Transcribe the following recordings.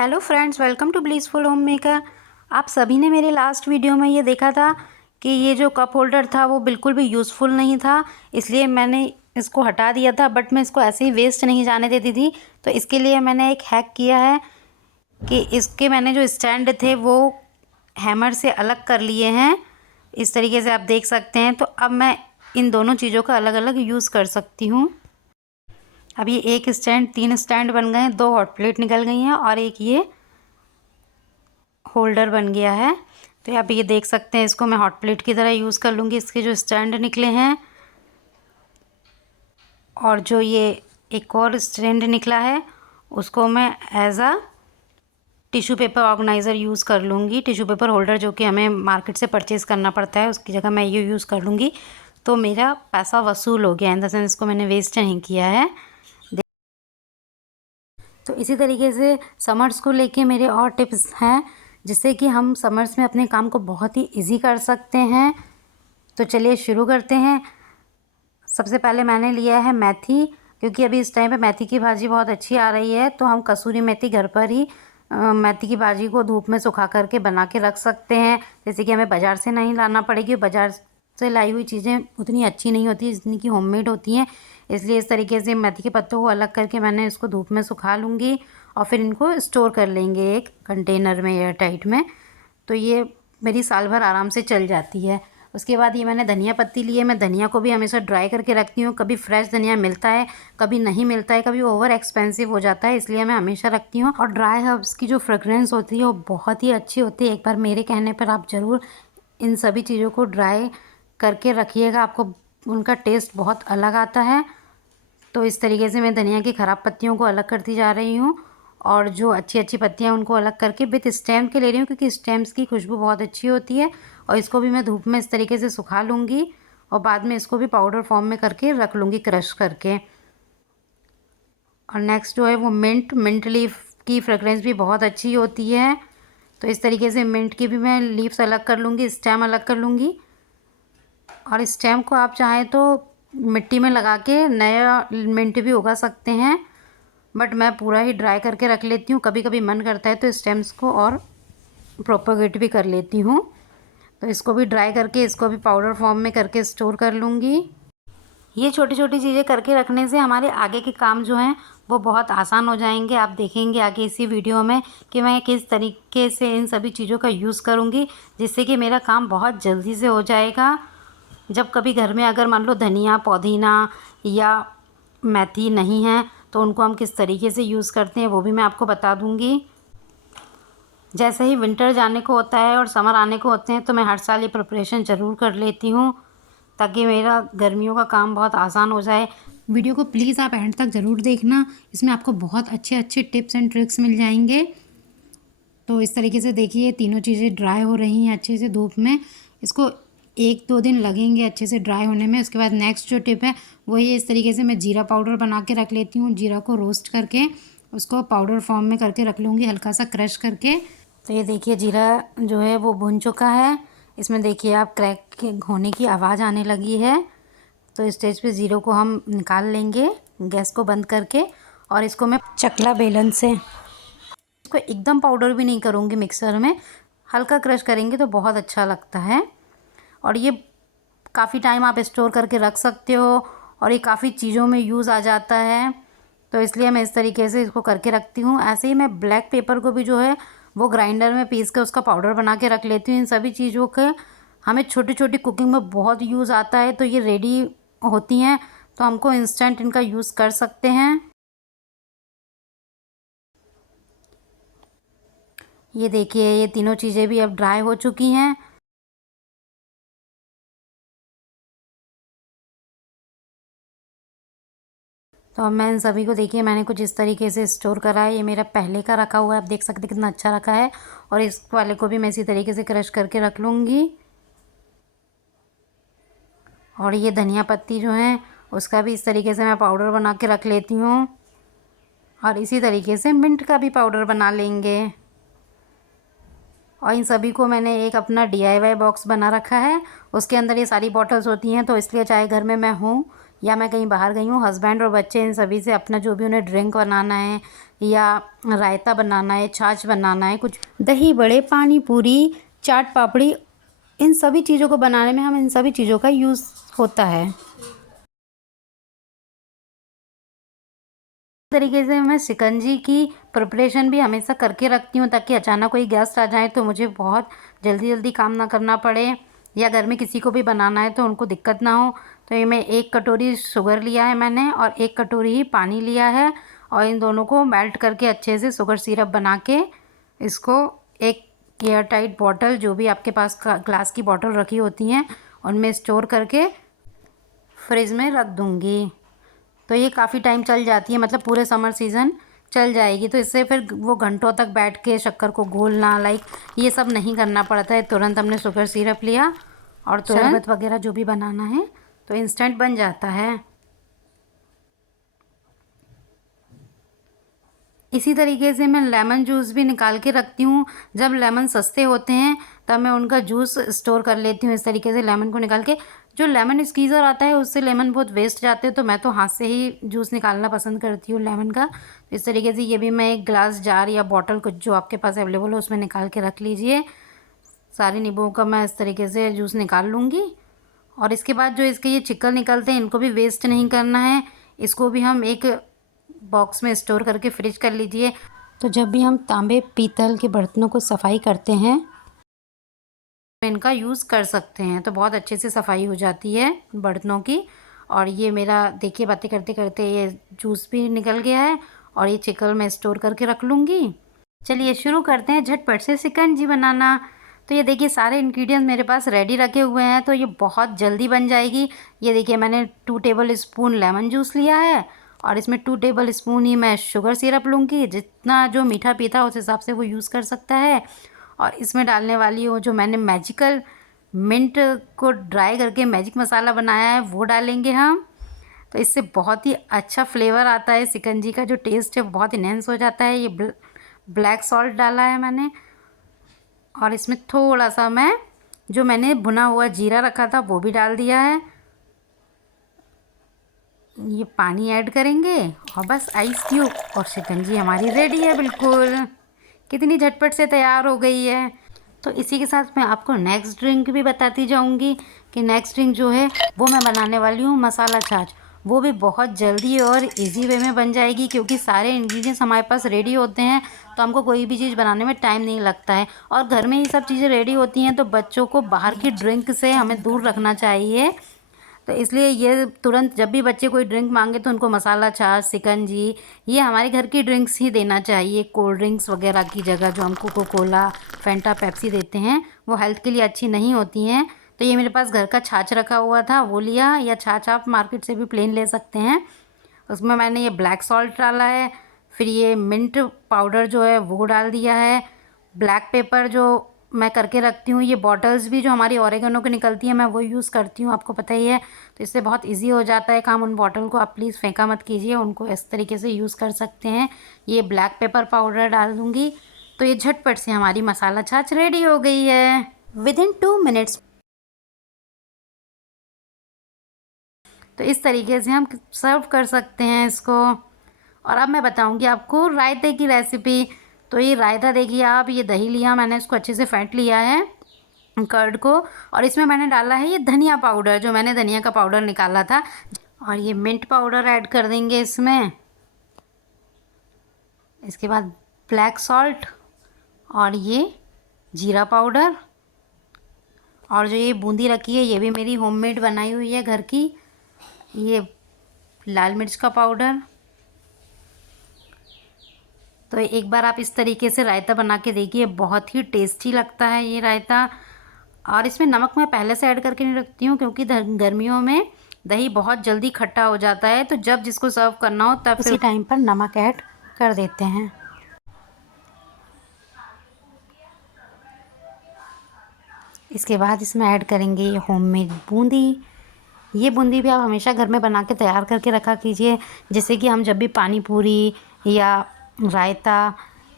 Hello friends, welcome to blissful home maker. आप सभी ने मेरे लास्ट वीडियो में ये देखा था कि ये जो कप होल्डर था वो बिल्कुल भी यूज़फुल नहीं था, इसलिए मैंने इसको हटा दिया था। बट मैं इसको ऐसे ही वेस्ट नहीं जाने देती थी, तो इसके लिए मैंने एक हैक किया है कि इसके मैंने जो स्टैंड थे वो हैमर से अलग कर लिए हैं। इस तरीके से आप देख सकते हैं। तो अब मैं इन दोनों चीज़ों का अलग अलग यूज़ कर सकती हूँ। अब ये एक स्टैंड, 3 स्टैंड बन गए हैं, 2 हॉट प्लेट निकल गई हैं और एक ये होल्डर बन गया है। तो आप ये देख सकते हैं, इसको मैं हॉट प्लेट की तरह यूज़ कर लूँगी। इसके जो स्टैंड निकले हैं और जो ये एक और स्टैंड निकला है उसको मैं as a tissue paper organiser use कर लूँगी। टिश्यू पेपर होल्डर जो कि हमें मार्केट से परचेज़ करना पड़ता है, उसकी जगह मैं ये यूज़ कर लूँगी। तो मेरा पैसा वसूल हो गया, इन द सेंस इसको मैंने वेस्ट नहीं किया है। तो इसी तरीके से समर्स को लेके मेरे और टिप्स हैं जिससे कि हम समर्स में अपने काम को बहुत ही इजी कर सकते हैं। तो चलिए शुरू करते हैं। सबसे पहले मैंने लिया है मेथी, क्योंकि अभी इस टाइम पे मेथी की भाजी बहुत अच्छी आ रही है। तो हम कसूरी मेथी घर पर ही मेथी की भाजी को धूप में सुखा करके बना के रख सकते हैं, जैसे कि हमें बाज़ार से नहीं लाना पड़ेगी। बाज़ार से लाई हुई चीज़ें उतनी अच्छी नहीं होती जितनी कि होममेड होती हैं। इसलिए इस तरीके से मेथी के पत्तों को अलग करके मैंने इसको धूप में सुखा लूँगी और फिर इनको स्टोर कर लेंगे एक कंटेनर में, एयर टाइट में। तो ये मेरी साल भर आराम से चल जाती है। उसके बाद ये मैंने धनिया पत्ती ली है। मैं धनिया को भी हमेशा ड्राई करके रखती हूँ। कभी फ्रेश धनिया मिलता है, कभी नहीं मिलता है, कभी ओवर एक्सपेंसिव हो जाता है, इसलिए मैं हमेशा रखती हूँ। और ड्राई हर्ब्स की जो फ्रेगरेंस होती है वो बहुत ही अच्छी होती है। एक बार मेरे कहने पर आप ज़रूर इन सभी चीज़ों को ड्राई करके रखिएगा, आपको उनका टेस्ट बहुत अलग आता है। तो इस तरीके से मैं धनिया की ख़राब पत्तियों को अलग करती जा रही हूँ और जो अच्छी अच्छी पत्तियाँ उनको अलग करके विथ स्टेम के ले रही हूँ, क्योंकि स्टेम्स की खुशबू बहुत अच्छी होती है। और इसको भी मैं धूप में इस तरीके से सुखा लूँगी और बाद में इसको भी पाउडर फॉर्म में करके रख लूँगी, क्रश करके। और नेक्स्ट जो है वो मिंट लीफ की फ्रेगरेंस भी बहुत अच्छी होती है। तो इस तरीके से मिंट की भी मैं लीव्स अलग कर लूँगी, स्टेम अलग कर लूँगी। और स्टेम को आप चाहें तो मिट्टी में लगा के नया मिंट भी उगा सकते हैं, बट मैं पूरा ही ड्राई करके रख लेती हूँ। कभी कभी मन करता है तो स्टेम्स को और प्रोपोगेट भी कर लेती हूँ। तो इसको भी ड्राई करके इसको भी पाउडर फॉर्म में करके स्टोर कर लूँगी। ये छोटी छोटी चीज़ें करके रखने से हमारे आगे के काम जो हैं वो बहुत आसान हो जाएंगे। आप देखेंगे आगे इसी वीडियो में कि मैं किस तरीके से इन सभी चीज़ों का यूज़ करूँगी, जिससे कि मेरा काम बहुत जल्दी से हो जाएगा। जब कभी घर में अगर मान लो धनिया, पुदीना या मेथी नहीं है तो उनको हम किस तरीके से यूज़ करते हैं वो भी मैं आपको बता दूँगी। जैसे ही विंटर जाने को होता है और समर आने को होते हैं तो मैं हर साल ये प्रिपरेशन ज़रूर कर लेती हूँ, ताकि मेरा गर्मियों का काम बहुत आसान हो जाए। वीडियो को प्लीज़ आप एंड तक ज़रूर देखना, इसमें आपको बहुत अच्छे अच्छे टिप्स एंड ट्रिक्स मिल जाएंगे। तो इस तरीके से देखिए तीनों चीज़ें ड्राई हो रही हैं अच्छे से धूप में। इसको 1-2 दिन लगेंगे अच्छे से ड्राई होने में। उसके बाद नेक्स्ट जो टिप है वो ये, इस तरीके से मैं जीरा पाउडर बना के रख लेती हूँ। जीरा को रोस्ट करके उसको पाउडर फॉर्म में करके रख लूँगी, हल्का सा क्रश करके। तो ये देखिए जीरा जो है वो भुन चुका है। इसमें देखिए आप क्रैक होने की आवाज़ आने लगी है। तो इस स्टेज पे ज़ीरो को हम निकाल लेंगे गैस को बंद करके, और इसको मैं चकला बेलन से, इसको एकदम पाउडर भी नहीं करूँगी मिक्सर में, हल्का क्रश करेंगे तो बहुत अच्छा लगता है। और ये काफ़ी टाइम आप स्टोर करके रख सकते हो और ये काफ़ी चीज़ों में यूज़ आ जाता है। तो इसलिए मैं इस तरीके से इसको करके रखती हूँ। ऐसे ही मैं ब्लैक पेपर को भी जो है वो ग्राइंडर में पीस के उसका पाउडर बना के रख लेती हूँ। इन सभी चीज़ों के हमें छोटी छोटी कुकिंग में बहुत यूज़ आता है। तो ये रेडी होती हैं तो हमको इंस्टेंट इनका यूज़ कर सकते हैं। ये देखिए ये तीनों चीज़ें भी अब ड्राई हो चुकी हैं। तो अब मैं इन सभी को, देखिए मैंने कुछ इस तरीके से स्टोर करा है। ये मेरा पहले का रखा हुआ है, आप देख सकते हैं कितना अच्छा रखा है। और इस वाले को भी मैं इसी तरीके से क्रश करके रख लूँगी। और ये धनिया पत्ती जो है उसका भी इस तरीके से मैं पाउडर बना के रख लेती हूँ। और इसी तरीके से मिंट का भी पाउडर बना लेंगे। और इन सभी को मैंने एक अपना DIY बॉक्स बना रखा है, उसके अंदर ये सारी बॉटल्स होती हैं। तो इसलिए चाहे घर में मैं हूँ या मैं कहीं बाहर गई हूँ, हस्बैंड और बच्चे इन सभी से अपना जो भी उन्हें ड्रिंक बनाना है या रायता बनाना है, छाछ बनाना है, कुछ दही बड़े, पानी पूरी, चाट पापड़ी, इन सभी चीज़ों को बनाने में हम इन सभी चीज़ों का यूज़ होता है। इस तरीके से मैं शिकंजी की प्रिपरेशन भी हमेशा करके रखती हूँ, ताकि अचानक कोई गेस्ट आ जाए तो मुझे बहुत जल्दी जल्दी काम ना करना पड़े, या घर में किसी को भी बनाना है तो उनको दिक्कत ना हो। तो ये मैं 1 कटोरी शुगर लिया है मैंने, और 1 कटोरी ही पानी लिया है, और इन दोनों को मेल्ट करके अच्छे से शुगर सिरप बना के इसको एक एयर टाइट बॉटल, जो भी आपके पास ग्लास की बॉटल रखी होती हैं, उनमें स्टोर करके फ्रिज में रख दूँगी। तो ये काफ़ी टाइम चल जाती है, मतलब पूरे समर सीज़न चल जाएगी। तो इससे फिर वो घंटों तक बैठ के शक्कर को घोलना, लाइक ये सब नहीं करना पड़ता है। तुरंत हमने शुगर सिरप लिया और शरबत वगैरह जो भी बनाना है तो इंस्टेंट बन जाता है। इसी तरीके से मैं लेमन जूस भी निकाल के रखती हूँ। जब लेमन सस्ते होते हैं तब मैं उनका जूस स्टोर कर लेती हूँ। इस तरीके से लेमन को निकाल के, जो लेमन स्क्वीज़र आता है उससे लेमन बहुत वेस्ट जाते हैं, तो मैं तो हाथ से ही जूस निकालना पसंद करती हूँ लेमन का। इस तरीके से ये भी मैं एक ग्लास, जार या बॉटल, कुछ जो आपके पास अवेलेबल हो उसमें निकाल के रख लीजिए। सारे नींबुओं का मैं इस तरीके से जूस निकाल लूँगी। और इसके बाद जो इसके ये छिक्कल निकलते हैं, इनको भी वेस्ट नहीं करना है। इसको भी हम एक बॉक्स में स्टोर करके फ्रिज कर लीजिए। तो जब भी हम तांबे पीतल के बर्तनों को सफाई करते हैं इनका यूज़ कर सकते हैं, तो बहुत अच्छे से सफाई हो जाती है बर्तनों की। और ये मेरा देखिए बातें करते करते ये जूस भी निकल गया है, और ये चिकन मैं स्टोर करके रख लूँगी। चलिए शुरू करते हैं झटपट से शिकंजी बनाना। तो ये देखिए सारे इंग्रेडिएंट्स मेरे पास रेडी रखे हुए हैं, तो ये बहुत जल्दी बन जाएगी। ये देखिए मैंने 2 टेबल स्पून लेमन जूस लिया है, और इसमें 2 टेबल स्पून ही मैं शुगर सिरप लूँगी। जितना जो मीठा पीता उस हिसाब से वो यूज़ कर सकता है। और इसमें डालने वाली हूँ जो मैंने मैजिकल मिंट को ड्राई करके मैजिक मसाला बनाया है, वो डालेंगे हम। तो इससे बहुत ही अच्छा फ्लेवर आता है, शिकंजी का जो टेस्ट है बहुत इनहेंस हो जाता है। ये ब्लैक सॉल्ट डाला है मैंने, और इसमें थोड़ा सा मैं जो मैंने भुना हुआ जीरा रखा था वो भी डाल दिया है। ये पानी ऐड करेंगे और बस आइस क्यूब, और शिकंजी हमारी रेडी है बिल्कुल। कितनी झटपट से तैयार हो गई है। तो इसी के साथ मैं आपको नेक्स्ट ड्रिंक भी बताती जाऊंगी कि नेक्स्ट ड्रिंक जो है वो मैं बनाने वाली हूँ मसाला छाछ। वो भी बहुत जल्दी और इजी वे में बन जाएगी, क्योंकि सारे इंग्रेडिएंट्स हमारे पास रेडी होते हैं, तो हमको कोई भी चीज़ बनाने में टाइम नहीं लगता है। और घर में ही सब चीज़ें रेडी होती हैं, तो बच्चों को बाहर की ड्रिंक से हमें दूर रखना चाहिए। तो इसलिए ये तुरंत जब भी बच्चे कोई ड्रिंक मांगे तो उनको मसाला छाछ, शिकंजी, ये हमारे घर की ड्रिंक्स ही देना चाहिए। कोल्ड ड्रिंक्स वगैरह की जगह जो हम कोको कोला, फैंटा, पेप्सी देते हैं वो हेल्थ के लिए अच्छी नहीं होती हैं। तो ये मेरे पास घर का छाछ रखा हुआ था वो लिया, या छाछ आप मार्केट से भी प्लेन ले सकते हैं। उसमें मैंने ये ब्लैक सॉल्ट डाला है, फिर ये मिंट पाउडर जो है वो डाल दिया है, ब्लैक पेपर जो मैं करके रखती हूँ। ये बॉटल्स भी जो हमारी ऑरेगनो की निकलती है मैं वो यूज़ करती हूँ, आपको पता ही है। तो इससे बहुत इजी हो जाता है काम। उन बॉटल को आप प्लीज़ फेंका मत कीजिए, उनको इस तरीके से यूज़ कर सकते हैं। ये ब्लैक पेपर पाउडर डाल दूँगी, तो ये झटपट से हमारी मसाला छाछ रेडी हो गई है विदिन 2 मिनट्स। तो इस तरीके से हम सर्व कर सकते हैं इसको। और अब मैं बताऊंगी आपको रायते की रेसिपी। तो ये रायता देखिए आप, ये दही लिया मैंने, इसको अच्छे से फेंट लिया है कर्ड को, और इसमें मैंने डाला है ये धनिया पाउडर, जो मैंने धनिया का पाउडर निकाला था, और ये मिंट पाउडर ऐड कर देंगे इसमें। इसके बाद ब्लैक सॉल्ट, और ये जीरा पाउडर, और जो ये बूंदी रखी है ये भी मेरी होममेड बनाई हुई है घर की, ये लाल मिर्च का पाउडर। तो एक बार आप इस तरीके से रायता बना के देखिए, बहुत ही टेस्टी लगता है ये रायता। और इसमें नमक मैं पहले से ऐड करके नहीं रखती हूँ, क्योंकि गर्मियों में दही बहुत जल्दी खट्टा हो जाता है, तो जब जिसको सर्व करना हो तब उसी टाइम पर नमक ऐड कर देते हैं। इसके बाद इसमें ऐड करेंगे ये होममेड बूंदी। ये बूंदी भी आप हमेशा घर में बना के तैयार करके रखा कीजिए, जैसे कि हम जब भी पानी पूरी या रायता,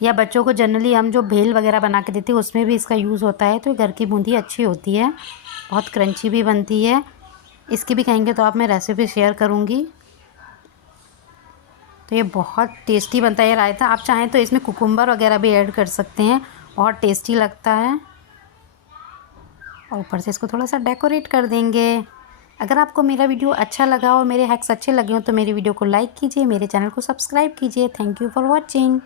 या बच्चों को जनरली हम जो भेल वगैरह बना के देते हैं उसमें भी इसका यूज़ होता है। तो घर की बूंदी अच्छी होती है, बहुत क्रंची भी बनती है। इसकी भी कहेंगे तो आप मैं रेसिपी शेयर करूँगी। तो ये बहुत टेस्टी बनता है ये रायता। आप चाहें तो इसमें कुकुम्बर वगैरह भी ऐड कर सकते हैं, बहुत टेस्टी लगता है। और ऊपर से इसको थोड़ा सा डेकोरेट कर देंगे। अगर आपको मेरा वीडियो अच्छा लगा और मेरे हैक्स अच्छे लगे हो तो मेरी वीडियो को लाइक कीजिए, मेरे चैनल को सब्सक्राइब कीजिए। Thank you for watching.